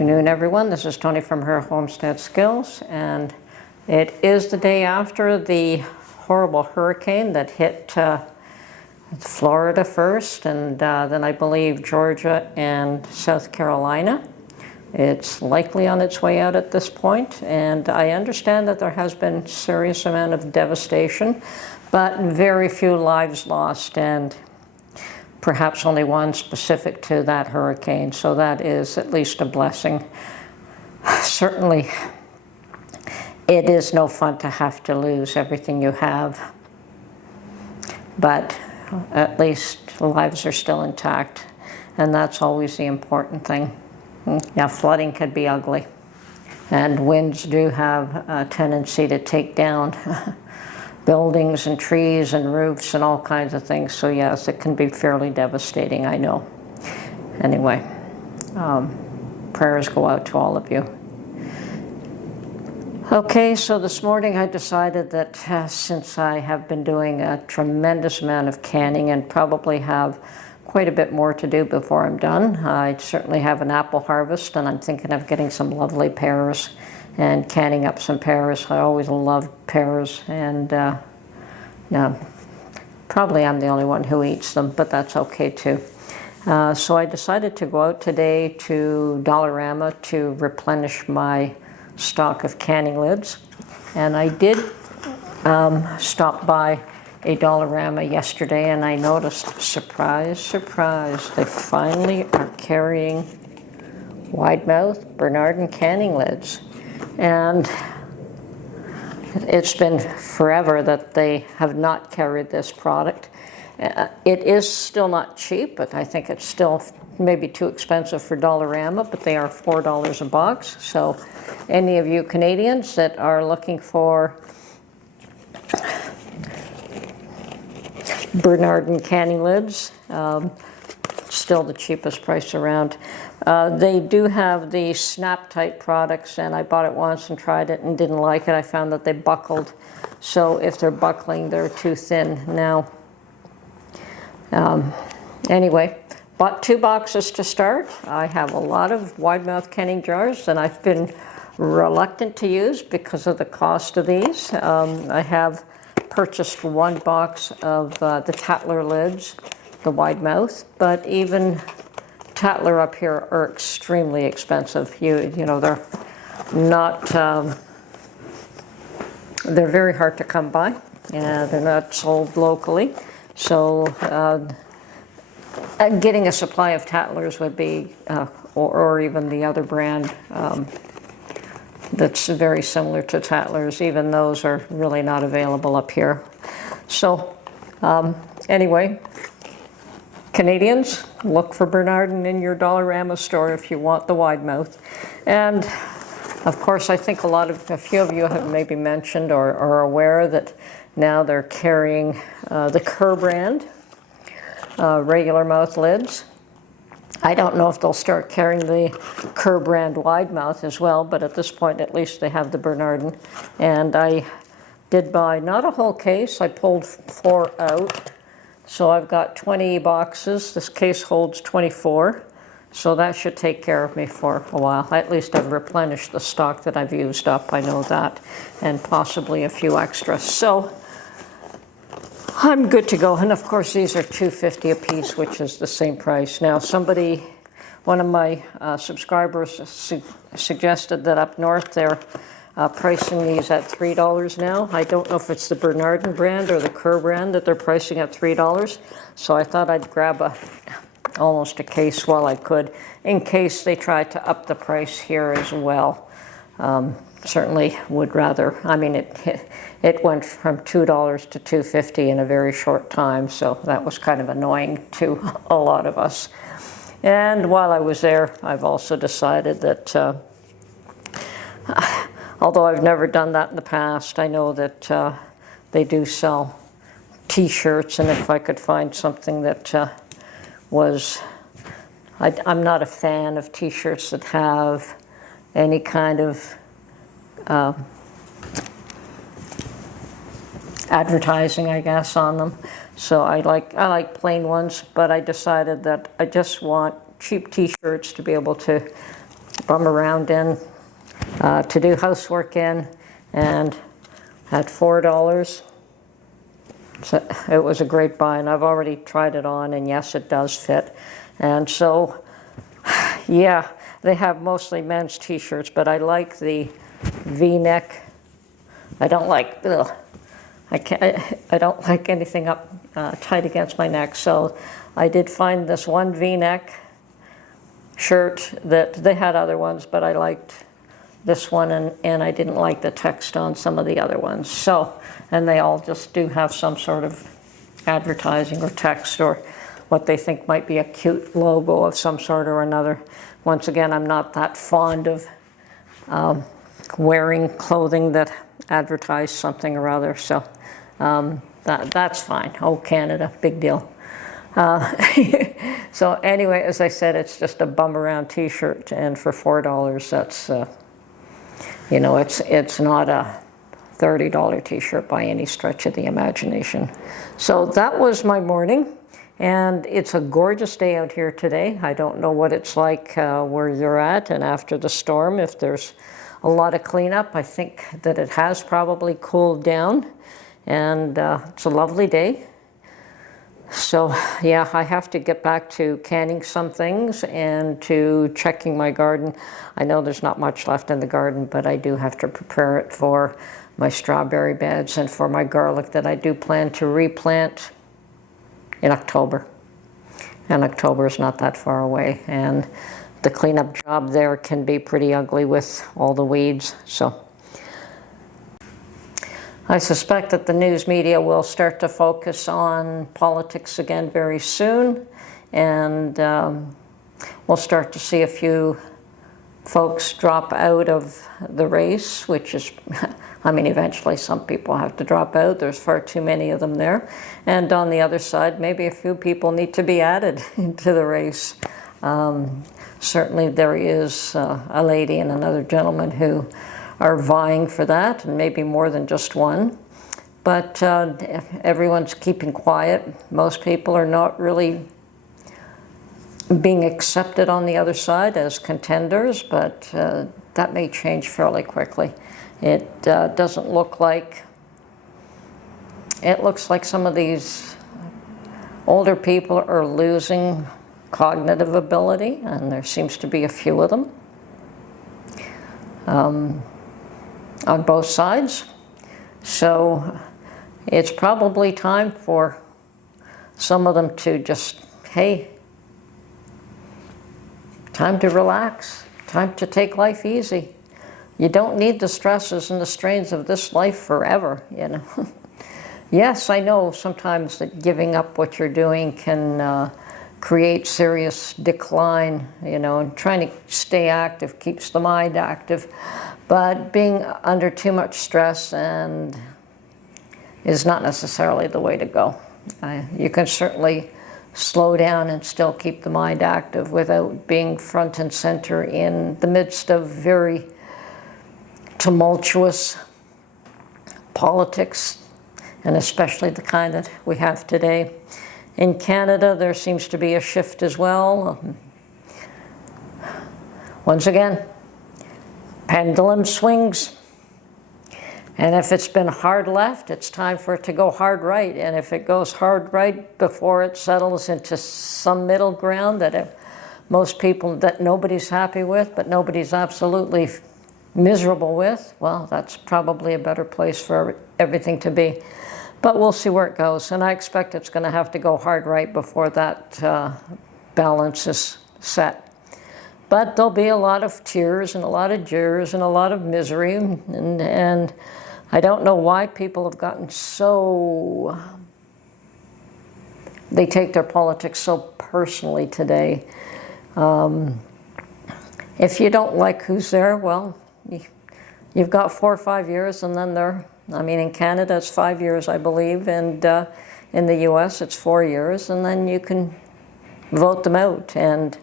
afternoon, everyone. This is Tony from her Homestead Skills, and it is the day after the horrible hurricane that hit Florida first, and then I believe Georgia and South Carolina. It's likely on its way out at this point, and I understand that there has been serious amount of devastation, but very few lives lost, and perhaps only one specific to that hurricane, so that is at least a blessing. Certainly, it is no fun to have to lose everything you have, but at least lives are still intact, and that's always the important thing. Yeah, flooding could be ugly, and winds do have a tendency to take down buildings and trees and roofs and all kinds of things. So yes, it can be fairly devastating, I know. Anyway, prayers go out to all of you. Okay, so this morning I decided that since I have been doing a tremendous amount of canning and probably have quite a bit more to do before I'm done, I certainly have an apple harvest, and I'm thinking of getting some lovely pears and canning up some pears. I always loved pears, and probably I'm the only one who eats them, but that's okay too. So I decided to go out today to Dollarama to replenish my stock of canning lids, and I did stop by a Dollarama yesterday, and I noticed, surprise, surprise, they finally are carrying wide mouth Bernardin canning lids. And it's been forever that they have not carried this product. It is still not cheap, but I think it's still maybe too expensive for Dollarama, but they are $4 a box. So any of you Canadians that are looking for Bernardin canning lids, still the cheapest price around. They do have the snap type products, and I bought it once and tried it and didn't like it. I found that they buckled, so if they're buckling, they're too thin. Now, anyway, bought 2 boxes to start. I have a lot of wide mouth canning jars, and I've been reluctant to use because of the cost of these. I have purchased 1 box of the Tatler lids, the wide mouth, but even Tatler up here are extremely expensive. You know, they're not, they're very hard to come by. They're not sold locally. So getting a supply of Tatlers would be, or even the other brand that's very similar to Tatler's, even those are really not available up here. So anyway, Canadians, look for Bernardin in your Dollarama store if you want the wide mouth. And of course, I think a few of you have maybe mentioned or are aware that now they're carrying the Kerr brand regular mouth lids. I don't know if they'll start carrying the Kerr brand wide mouth as well, but at this point at least they have the Bernardin. And I did buy not a whole case, I pulled 4 out. So I've got 20 boxes. This case holds 24. So that should take care of me for a while. At least I've replenished the stock that I've used up, I know that, and possibly a few extras. So I'm good to go. And of course these are $2.50 a piece, which is the same price. Now one of my subscribers suggested that up north they're pricing these at $3 now. I don't know if it's the Bernardin brand or the Kerr brand that they're pricing at $3. So I thought I'd grab almost a case while I could, in case they tried to up the price here as well. Certainly would rather. I mean, it went from $2 to $2.50 in a very short time, so that was kind of annoying to a lot of us. And while I was there, I've also decided that although I've never done that in the past, I know that they do sell T-shirts, and if I could find something that I'm not a fan of T-shirts that have any kind of advertising, I guess, on them. So I like plain ones, but I decided that I just want cheap T-shirts to be able to bum around in, to do housework in, and at $4. So it was a great buy, and I've already tried it on, and yes, it does fit. And so, yeah, they have mostly men's t-shirts, but I like the V-neck. I don't like, I don't like anything up tight against my neck. So I did find this one V-neck shirt that they had other ones, but I liked this one, and I didn't like the text on some of the other ones. So, and they all just do have some sort of advertising or text or what they think might be a cute logo of some sort or another. Once again, I'm not that fond of wearing clothing that advertise something or other, so that's fine. Oh, Canada, big deal. So anyway, as I said, it's just a bum around t-shirt, and for $4, that's, you know, it's not a $30 t-shirt by any stretch of the imagination. So that was my morning, and it's a gorgeous day out here today. I don't know what it's like where you're at, and after the storm, if there's a lot of cleanup. I think that it has probably cooled down, and it's a lovely day. So yeah, I have to get back to canning some things and to checking my garden. I know there's not much left in the garden, but I do have to prepare it for my strawberry beds and for my garlic that I do plan to replant in October. And October is not that far away, and the cleanup job there can be pretty ugly with all the weeds. So I suspect that the news media will start to focus on politics again very soon, and we'll start to see a few folks drop out of the race, which is, I mean, eventually some people have to drop out. There's far too many of them there. And on the other side, maybe a few people need to be added into the race. Certainly there is a lady and another gentleman who are vying for that, and maybe more than just one. But everyone's keeping quiet. Most people are not really being accepted on the other side as contenders, but that may change fairly quickly. It doesn't look like, it looks like some of these older people are losing cognitive ability, and there seems to be a few of them on both sides. So it's probably time for some of them to just, hey, time to relax, time to take life easy. You don't need the stresses and the strains of this life forever, you know. Yes, I know sometimes that giving up what you're doing can create serious decline, you know, and trying to stay active keeps the mind active, but being under too much stress and is not necessarily the way to go. You can certainly slow down and still keep the mind active without being front and center in the midst of very tumultuous politics, and especially the kind that we have today. In Canada, there seems to be a shift as well. Once again, pendulum swings. And if it's been hard left, it's time for it to go hard right. And if it goes hard right before it settles into some middle ground that most people, that nobody's happy with, but nobody's absolutely miserable with, well, that's probably a better place for everything to be. But we'll see where it goes, and I expect it's going to have to go hard right before that balance is set. But there'll be a lot of tears and a lot of jeers and a lot of misery, and I don't know why people have gotten so, they take their politics so personally today. If you don't like who's there, well, you've got 4 or 5 years, and then they're, I mean, in Canada it's 5 years, I believe, and in the US it's 4 years, and then you can vote them out. And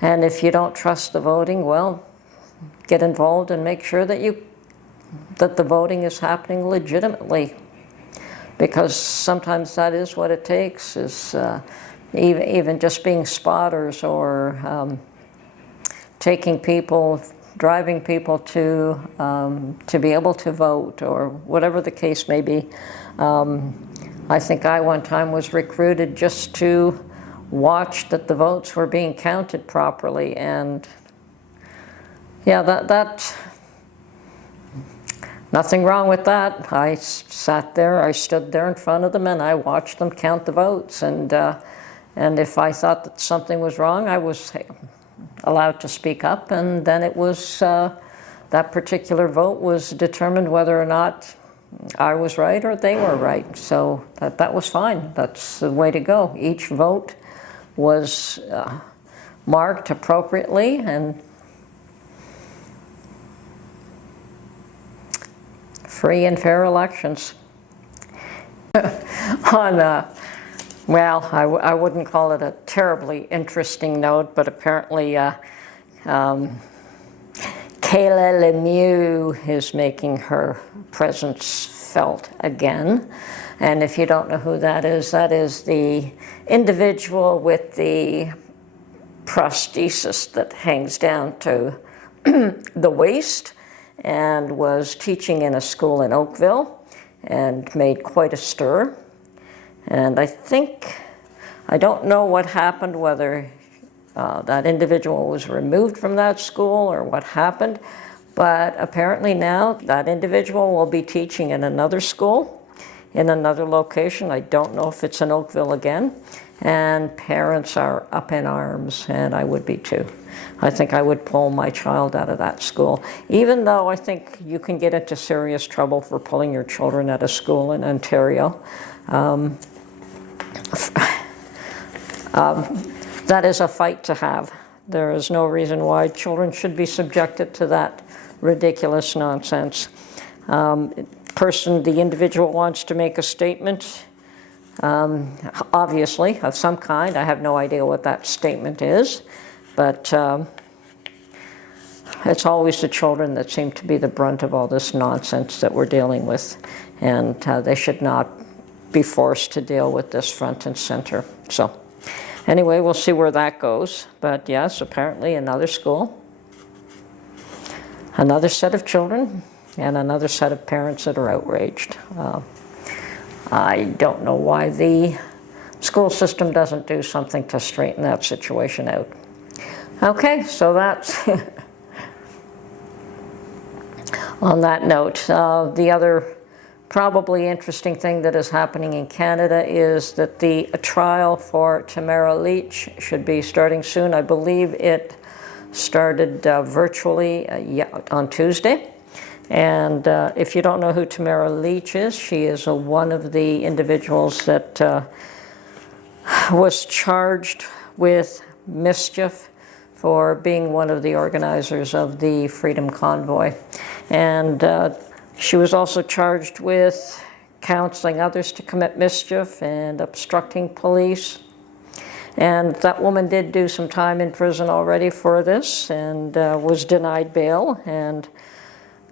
if you don't trust the voting, well, get involved and make sure that the voting is happening legitimately, because sometimes that is what it takes, is even just being spotters or taking people, driving people to be able to vote, or whatever the case may be. I think I one time was recruited just to watch that the votes were being counted properly, and yeah, that nothing wrong with that. I sat there, I stood there in front of them, and I watched them count the votes, and if I thought that something was wrong, I was allowed to speak up, and then it was that particular vote was determined whether or not I was right or they were right. So that was fine. That's the way to go. Each vote was marked appropriately, and free and fair elections. On well, I wouldn't call it a terribly interesting note, but apparently Kayla Lemieux is making her presence felt again. And if you don't know who that is the individual with the prosthesis that hangs down to the waist, and was teaching in a school in Oakville and made quite a stir. And I don't know what happened, whether that individual was removed from that school or what happened, but apparently now that individual will be teaching in another school, in another location. I don't know if it's in Oakville again, and parents are up in arms, and I would be too. I think I would pull my child out of that school, even though I think you can get into serious trouble for pulling your children out of school in Ontario. That is a fight to have. There is no reason why children should be subjected to that ridiculous nonsense. The individual wants to make a statement, obviously, of some kind. I have no idea what that statement is, but it's always the children that seem to be the brunt of all this nonsense that we're dealing with, and they should not be forced to deal with this front and center. So anyway, we'll see where that goes. But yes, apparently another school, another set of children, and another set of parents that are outraged. I don't know why the school system doesn't do something to straighten that situation out. Okay, so that's on that note. The other probably interesting thing that is happening in Canada is that the trial for Tamara Lich should be starting soon. I believe it started virtually on Tuesday. And if you don't know who Tamara Lich is, she is one of the individuals that was charged with mischief for being one of the organizers of the Freedom Convoy. And she was also charged with counseling others to commit mischief and obstructing police. And that woman did do some time in prison already for this, and was denied bail, and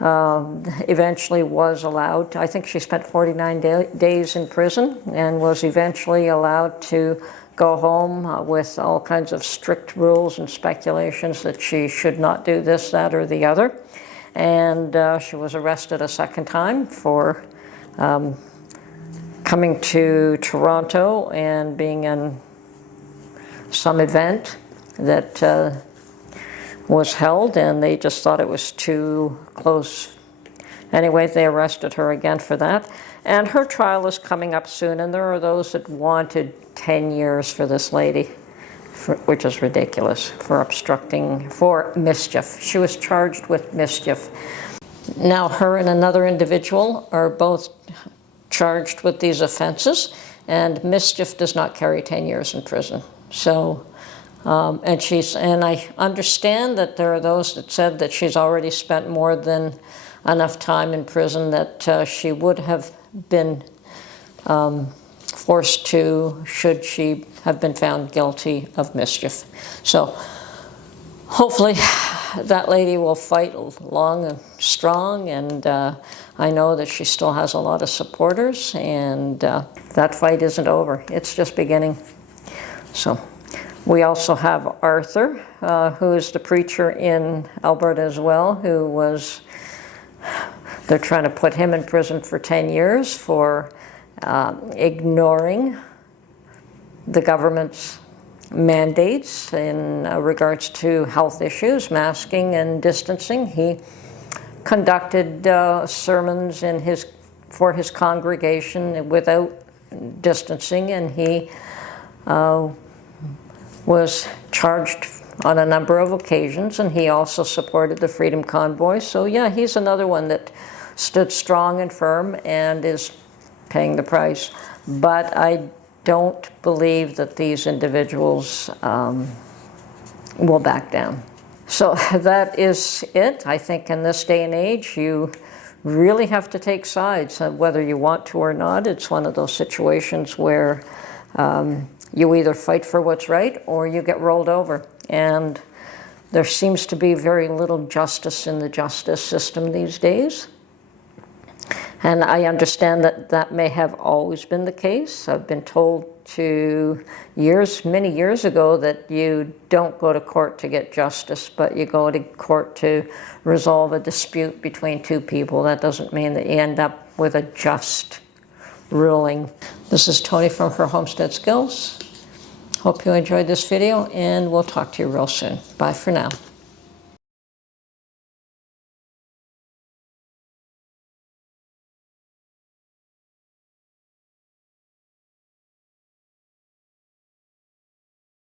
eventually was allowed to, I think she spent 49 days in prison, and was eventually allowed to go home with all kinds of strict rules and speculations that she should not do this, that, or the other. And she was arrested a second time for coming to Toronto and being in some event that was held, and they just thought it was too close. Anyway, they arrested her again for that. And her trial is coming up soon, and there are those that wanted 10 years for this lady, which is ridiculous, for obstructing, for mischief. She was charged with mischief. Now, her and another individual are both charged with these offenses, and mischief does not carry 10 years in prison. So, and I understand that there are those that said that she's already spent more than enough time in prison that she would have been forced to, should she have been found guilty of mischief. So hopefully that lady will fight long and strong, and I know that she still has a lot of supporters, and that fight isn't over. It's just beginning. So We also have Arthur, who is the preacher in Alberta as well, who was, they're trying to put him in prison for 10 years for ignoring the government's mandates in regards to health issues, masking and distancing. He conducted sermons for his congregation without distancing, and he was charged on a number of occasions, and he also supported the Freedom Convoy. So yeah, he's another one that stood strong and firm and is paying the price. But I don't believe that these individuals will back down. So that is it. I think in this day and age, you really have to take sides, whether you want to or not. It's one of those situations where you either fight for what's right or you get rolled over. And there seems to be very little justice in the justice system these days. And I understand that that may have always been the case. I've been told many years ago that you don't go to court to get justice, but you go to court to resolve a dispute between two people. That doesn't mean that you end up with a just ruling. This is Tony from Her Homestead Skills. Hope you enjoyed this video, and we'll talk to you real soon. Bye for now.